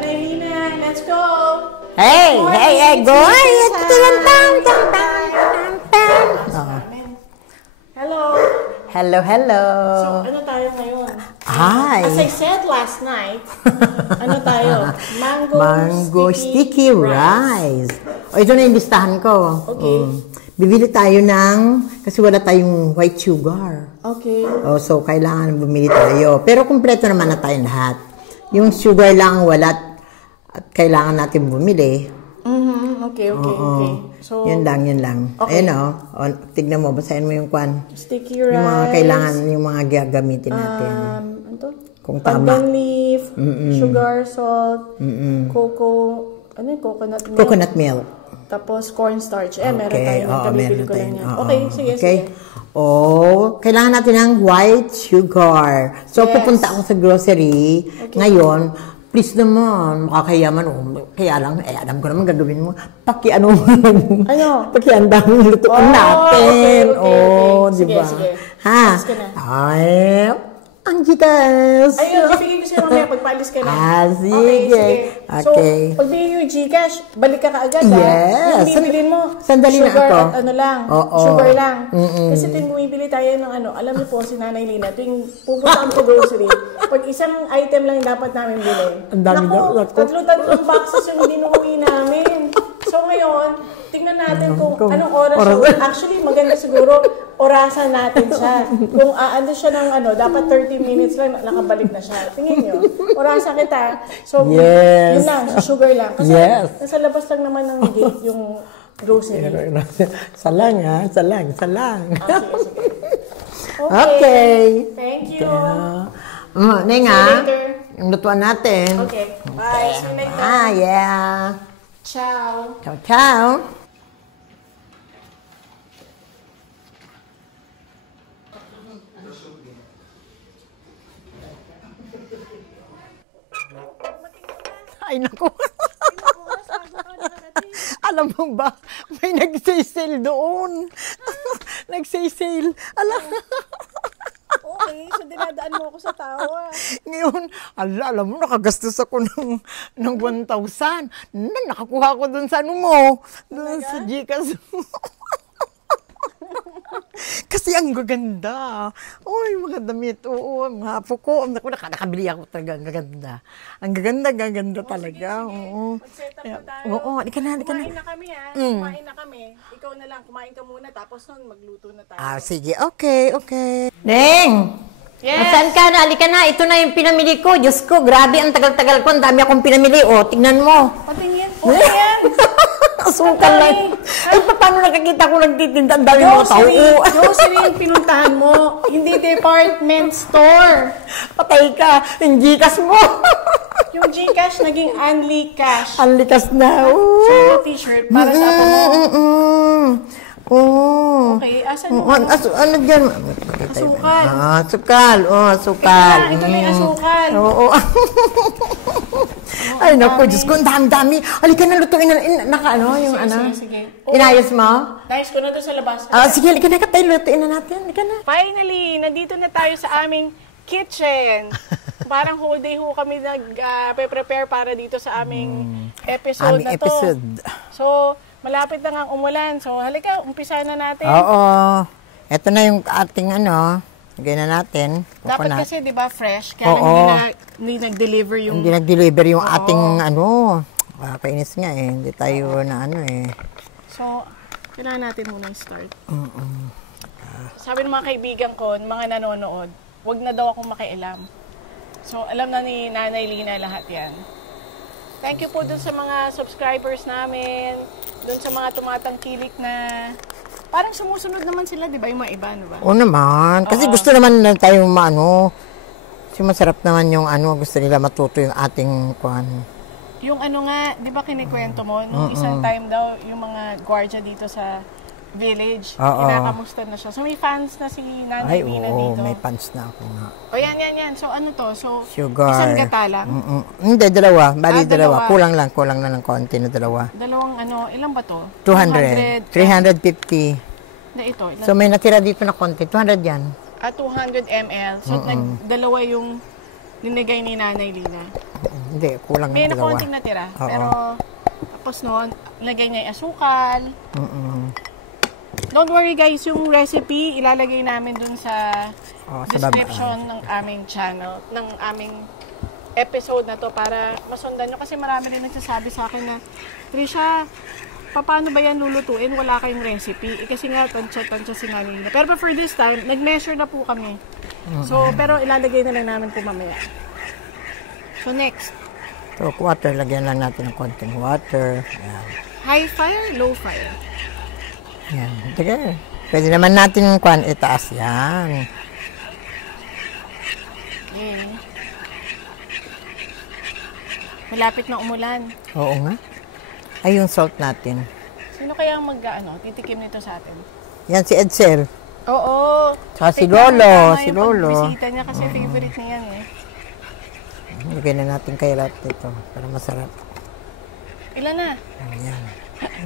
Nanay Lina, let's go! Hey, go! Hello. So, ano tayo ngayon? Hi! As I said last night, ano tayo? Mango sticky rice. O, ito na yung listahan ko. Okay. Bibili tayo ng, kasi wala tayong white sugar. Okay. So, kailangan bumili tayo. Pero kumpleto naman na tayong lahat. Yung sugar lang wala at kailangan natin bumili. Okay. So, yun lang. Okay. Ayun tignan mo, basahin mo yung kwan. Sticky rice. Yung mga kailangan, yung mga gagamitin natin. Ano kung tama. Pandan leaf, sugar, salt, coconut milk. Coconut milk. Tapos cornstarch. Meron tayo. Meron ko lang yan. tayo. Okay, sige. Kailangan natin ng white sugar. So, pupunta ako sa grocery. Okay. Ngayon, please naman, makakayaman. Kaya lang, alam ko naman gagawin mo. Ano? Pakianda mo lutuan natin. Okay. Diba? Sige. Ha? Ay, ang Gcash. Ayun, ibigay ko sa'yo mamaya pagpaalis ka na. Sige. So, pag bigay yung Gcash, balik ka kaagad, Yes. Yung bibilin mo, sandali sugar na ako. at sugar lang. Kasi tuwing bumibili tayo ng alam niyo po, si Nanay Lina, tuwing pupunta ang grocery, pag isang item lang dapat namin bilhin. Ang dami daw. Tatlong boxes yung dinuwi namin. So ngayon, tingnan natin kung anong oras siya. Actually, maganda siguro, orasan natin siya. Kung aano siya ng dapat 30 minutes lang, nakabalik na siya. Tingin nyo, orasan kita. So, yun lang, sugar lang. Kasi nasa labas lang naman ng gate yung grocery. Salang. Okay. Thank you. Neng, See you later. yung lutuan natin. Okay. Bye. See you later. Yeah. Ciao. Ciao. Ay, naku. Alam mo ba, may nag-sale doon. Nag-sale. Okay, so dinadaan mo ako sa tawa. Ngayon, alam mo, nakagastos ako ng 1,000. Nakakuha ko doon sa doon sa Gcash. Kasi ang gaganda. Mga damit. Mga apo ko. Nakabili ako talaga. Ang gaganda. Ang gaganda talaga. Mag-set up na tayo. Halika na. Kumain na kami Kumain na kami. Ikaw na lang, kumain ka muna. Tapos nun, magluto na tayo. Sige. Okay. Neng! Yes! Saan ka na? Halika na. Ito na yung pinamili ko. Diyos ko, grabe. Ang tagal-tagal ko. Ang dami akong pinamili. Tignan mo. Patingin. yan. Asukal lang. Paano nakakita ko nagtitinda? Ang dami mga tao. Grocery yung pinuntahan mo. Hindi department store. Patay ka. Yung Gcash mo. Yung Gcash naging Unli Cash. Unli Cash na. So, t-shirt para sa apo mo. Okay, asan mo? Ano dyan? Asukal. Asukal. Ito na yung asukal. Ay, naku, Diyos ko, ang dami-dami. Halika na, lutuin na. Sige. Inayos mo? Nayos ko na doon sa labas. Sige, halika na, tayo, lutuin na natin. Halika na. Finally, nandito na tayo sa aming kitchen. Parang whole day kami nag-prepare para dito sa aming episode na to. So, malapit na nga umulan. So, halika, umpisa na natin. Ito na yung ating lagyan na natin. Dapat kasi, di ba, fresh? Kaya hindi nag-deliver yung... Hindi nag-deliver yung ating kainis nga Hindi tayo na So, kailangan natin muna start. Sabi ng mga kaibigan ko, mga nanonood, wag na daw akong makialam. So, alam na ni Nanay Lina lahat yan. Thank you po dun sa mga subscribers namin, dun sa mga tumatangkilik na... Parang sumusunod naman sila, di ba? Yung mga iba, no ba? Oo naman. Kasi gusto naman na tayo kasi masarap naman yung gusto nila matuto yung ating kwan. Yung nga, di ba kinikwento mo, nung isang time daw, yung mga gwardiya dito sa village, kinakamusta na siya. So may fans na si Nanay Lina dito. May fans na ako nga. Yan. So ano to? So, sugar. Isang gata lang? Hindi, dalawa. Bali, dalawa. Kulang na ng konti na dalawa. Dalawang ilan ba to? 200. 350. Na ito. So may natira dito na konti. 200 yan. 200 ml. So dalawa yung Ninigay ni Nanay Lina. Hindi, kulang May ng dalawa. konting natira. Oo. Pero, tapos noon, lagay niya yung asukal. Don't worry guys, yung recipe, ilalagay namin dun sa description ng aming channel, ng aming episode na to para masundan nyo. Kasi marami rin nagsasabi sa akin na, Trisha, paano ba yan lulutuin? Wala kayong recipe. Kasi nga, tansya si Nanay Lina. Pero for this time, nag-measure na po kami. So, pero ilalagay na lang namin po mamaya. So, next. So, water. Lagyan lang natin ng konting water. Ayan. High fire, low fire. Ayan. Sige. Pwede naman natin itaas. Yan. Okay. Malapit na umulan. Oo nga. Ay, yung salt natin. Sino kaya titikim nito sa atin? Yan, si Edsel. Oo. Tsaka si Lolo. Si Lolo. Bisita niya kasi favorite niya yan eh. Lagyan na natin kay lahat ito para masarap. Ilan na? Ayan.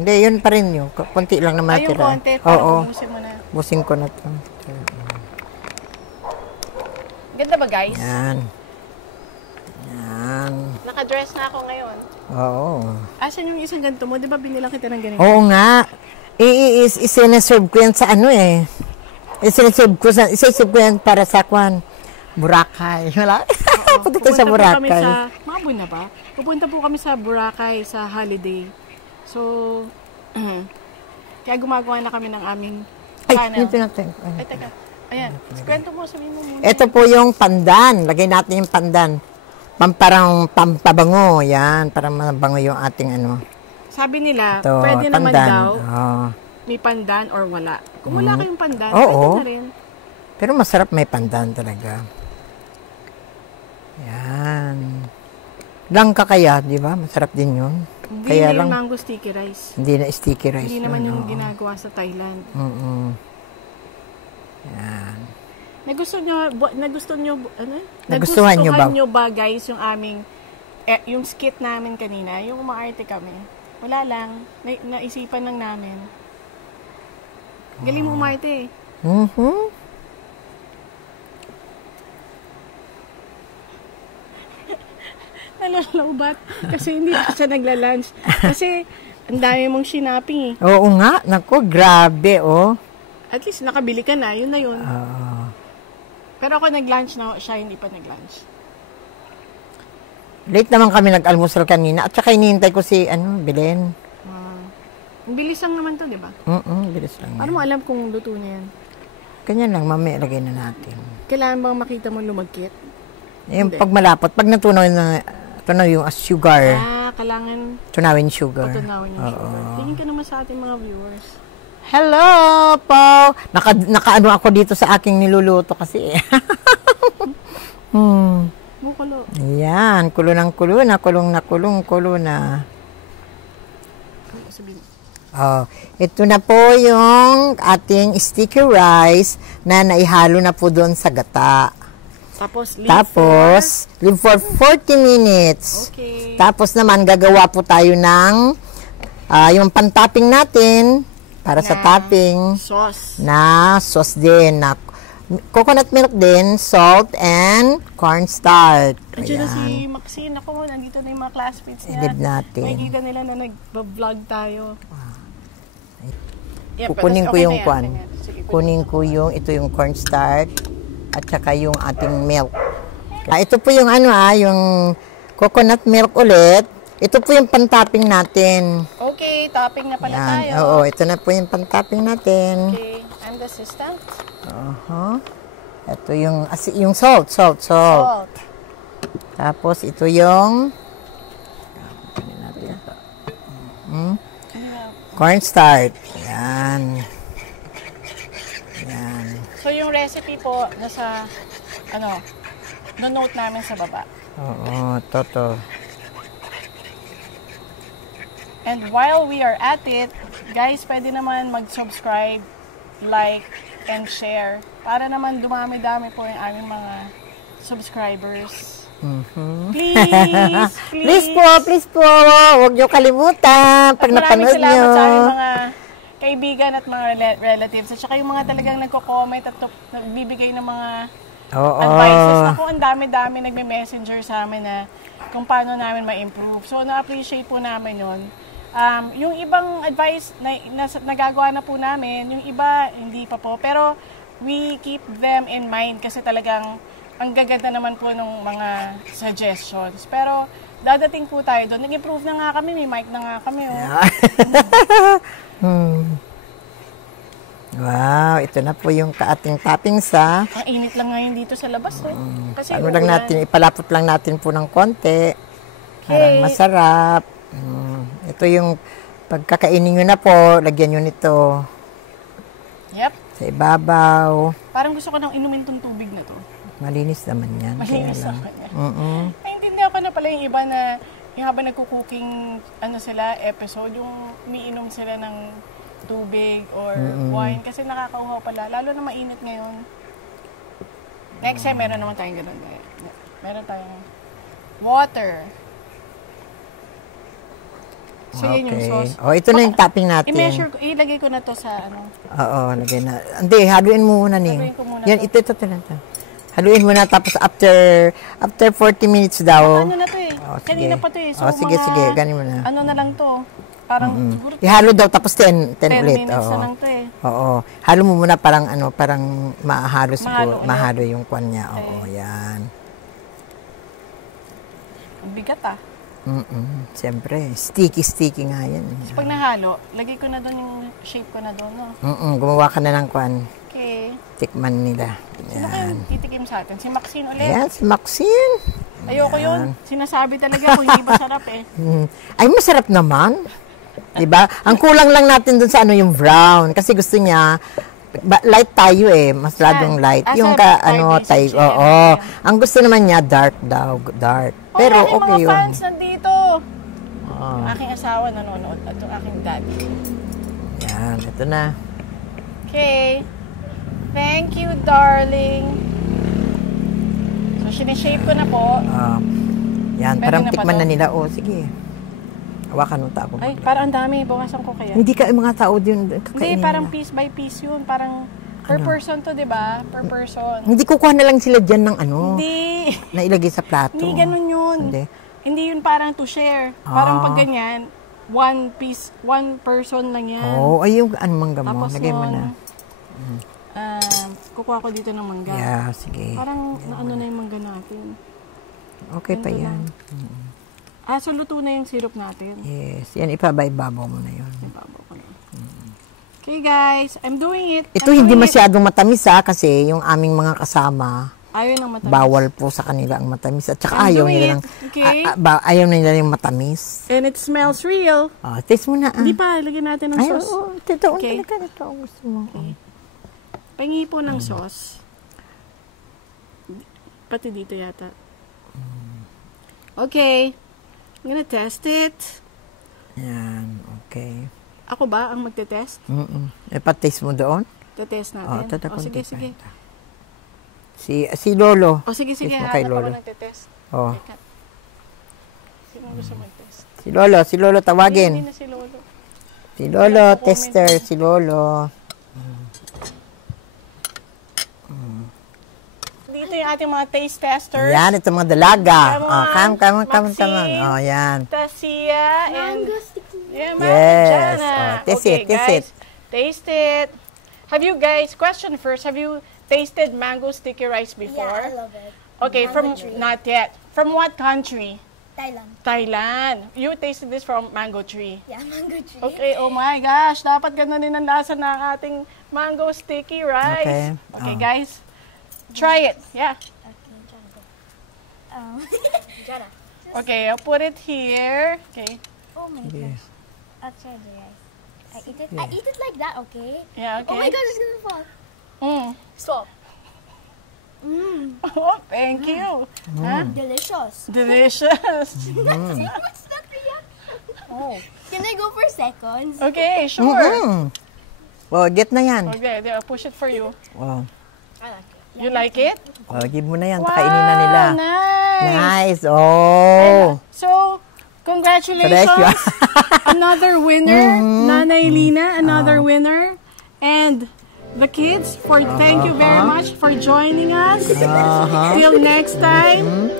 Hindi, yun pa rin yun. Konti lang naman yung natira. konti. Parang ubusin mo na. Busin ko na ito. Ganda ba guys? Yan. Yan. Naka-dress na ako ngayon. Oo. Asan yung isang ganito mo? Di ba binilang kita ng ganito? Oo nga. Isineserve ko yan sa isineserve ko yan para sa Boracay. Wala? Pupunta sa Boracay. Mga buwan na ba? Pupunta po kami sa Boracay sa holiday. So, kaya gumagawa na kami ng aming channel. Ay, teka. Ayan. Kwento mo, sabihin mo muna. Ito po yung pandan. Lagay natin yung pandan. Parang pampabango. Yan. Para mabango yung ating Sabi nila, ito, pwede naman pandan. daw Oh. may pandan or wala. Kung wala kayong pandan, Oo. pwede na rin. Pero masarap may pandan talaga. Yan. Langka kaya, di ba? Masarap din yun. Hindi kaya na lang, yung mango sticky rice. hindi na sticky rice. Hindi naman yung ginagawa sa Thailand. Yan. Nagustuhan nyo ba guys yung aming yung skit namin kanina, yung umaarte kami? Wala lang. Naisipan lang namin. Galing mo umarte eh. Nalalabat. Kasi hindi ako siya nagla-lunch. Kasi ang dami mong sinapping eh. Oo nga. Naku, grabe oh. At least nakabili ka na. Yun na yun. Pero ako nag-lunch na. Siya hindi pa nag-lunch. Late naman kami nag-almusal kanina. At saka hinihintay ko si Belen. Ang bilis lang naman to, di ba? Bilis lang. Paano mo alam kung luto na yan? Ganyan lang, mamaya lagay na natin. Kailangan bang makita mo lumagkit? Yung pag malapot, pag natunaw yung sugar. Kailangan tunawin sugar. Patunawin yung sugar. Tingin ka naman sa ating mga viewers. Hello po! Naka ako dito sa aking niluluto kasi. Bukulo. Ayan, kulo na. Ito na po yung ating sticky rice na naihalo na po doon sa gata. Tapos leave for 40 minutes. Okay. Tapos naman, gagawa po tayo ng yung pan-topping natin para sa topping. Sauce din. Na coconut milk din, salt, and cornstarch. Andiyan na si Maxine. Ako, nandito na yung mga classmates niya. Ilib natin. Nakikita nila na nag-vlog tayo. Kukunin ko yung kunin ko ito yung cornstarch at saka yung ating milk. Ito po yung yung coconut milk ulit. Ito po yung pan-topping natin. Okay, topping na pala tayo. Oo, ito na po yung pan-topping natin. Okay, I'm the assistant. Ito yung salt. Tapos ito yung cornstarch. Yan. So yung recipe po nasa no-note namin sa baba. Oo, toto. And while we are at it, guys, pwede naman mag-subscribe, like, and share para naman dumami-dami po yung aming mga subscribers. Please po. Huwag niyo kalimutan pag napanood niyo. Maraming salamat sa aming mga kaibigan at mga relatives at saka yung mga talagang nagko-comment at nagbibigay ng mga advices. Ako, ang dami-dami nagme-messenger sa amin na kung paano namin ma-improve. So, na-appreciate po namin yun. Yung ibang advice na nagagawa na po namin, yung iba hindi pa po. Pero we keep them in mind kasi talagang ang gaganda naman po ng mga suggestions. Pero dadating po tayo doon. Nag-improve na nga kami, may mic na nga kami. Wow, ito na po yung ating toppings sa. Ang init lang ngayon dito sa labas. Kasi ano lang natin, ipalapot lang natin po ng konti. Parang masarap. Ito yung pagkakainin nyo na po, lagyan nyo nito. Yep. Sa ibabaw. Parang gusto ko nang inumin tong tubig na to. Malinis naman yan. Malinis naman yan. Naintindihan ko na pala yung iba na yung habang nagko-cooking episode, yung umiinom sila ng tubig or wine kasi nakakauhaw pala. Lalo na mainit ngayon. Next time, meron naman tayong ganun. Meron tayong water. So, yun yung sauce. Ito na yung topping natin. I-measure ko, ilagay ko na to sa ano. Oo, lagay na. Hindi, haluin mo muna niyo. Haluin ko muna yan, ito lang. Haluin mo na tapos after 40 minutes daw. Ano na to eh. Kanina pa to eh. So, sige, ganin mo na. Ano na lang to. Parang ihalo daw tapos 10 ulit. 10 minutes na lang to eh. Oo. Halo mo muna parang mahalo siguro, mahalo yung kwan niya. Oo, yan. Ang bigat ah. Siyempre, sticky nga yan. So, pag nahalo, lagay ko na doon yung shape ko na doon, no? Gumawa ka na ng kwan. Okay. Tikman nila. Sino kayong titikim sa atin? Si Maxine ulit? Ayan, si Maxine. Ayoko yun. Sinasabi talaga kung hindi masarap eh. Ay, masarap naman. Diba? Ang kulang lang natin dun sa yung brown. Kasi gusto niya, light tayo eh. Mas ladong light. Yung tayo. Oo. Ang gusto naman niya, dark daw. Dark. Pero okay yun. Mga fans nandito. Yung aking asawa nanonood at yung aking daddy. Yan, ito na. Okay. Thank you, darling. So, sinishape ko na po. Yan, parang tikman na nila. Sige. Hawakan mo tako. Ay, parang ang dami. Bukasan ko kaya. Hindi ka mga tao din kakainin. Hindi, parang piece by piece yun. Parang per person to, di ba? Per person. Hindi kukuha na lang sila dyan ng Hindi. Na ilagay sa plato. Hindi, ganun yun. Hindi yun parang to share. Parang pag ganyan, one piece, one person lang yan. Ay yung mangga mo. Tapos lagay mo na. Kukuha ko dito ng mangga. Yeah, sige. Parang na yung mangga natin. Okay pa yan. So luto na yung syrup natin. Yes. Yan, ipababaw mo na yun. Ibabaw ko na. Okay guys, I'm doing it. Ito hindi masyadong matamis kasi yung aming mga kasama, ayaw ng matamis. Bawal po sa kanila ang matamis. At saka ayaw nila ayaw nila yung matamis. And it smells real. Taste mo na. Hindi pa, lagyan natin ng sauce. Titoon talaga ito. Gusto mo. Pahingi po ng sauce. Pati dito yata. Okay. I'm gonna test it. Yan, okay. Ako ba ang magte-test? Pa-taste mo doon? Te-test natin. Sige. Si Lolo. Sige. Hanap kay Lolo. Ako nagte-test. Sino gusto mag-test? Si Lolo tawagin. Hindi na si Lolo. Si Lolo, tester, si Lolo. Dito yung ating mga taste testers. Yan, ito mga dalaga. Come on. Yan. Tasia and yes. Taste it. Taste it. Have you guys, question first, have you tasted mango sticky rice before? Yeah, I love it. Okay, not yet. From what country? Thailand. You tasted this from mango tree? Yeah, mango tree. Okay, oh my gosh, dapat ganun din ang lasa ng ating mango sticky rice. Okay, guys. Try it. Yeah. Okay, I'll put it here. Okay. Oh my gosh. I'll try the rice. I eat it like that, okay? Yeah, okay. Oh my gosh, it's gonna fall. Stop. Oh, thank you. Delicious. Delicious. Can I go for seconds? Okay, sure. Well, get na yan. Okay, I'll push it for you. Wow. I like it. You like it? Give mo na yan. Kainin na nila. Nice. So, congratulations. Another winner. Nanay Lina, another winner. And the kids. Thank you very much for joining us. Till next time.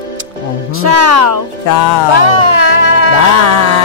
Ciao. Ciao. Bye. Bye.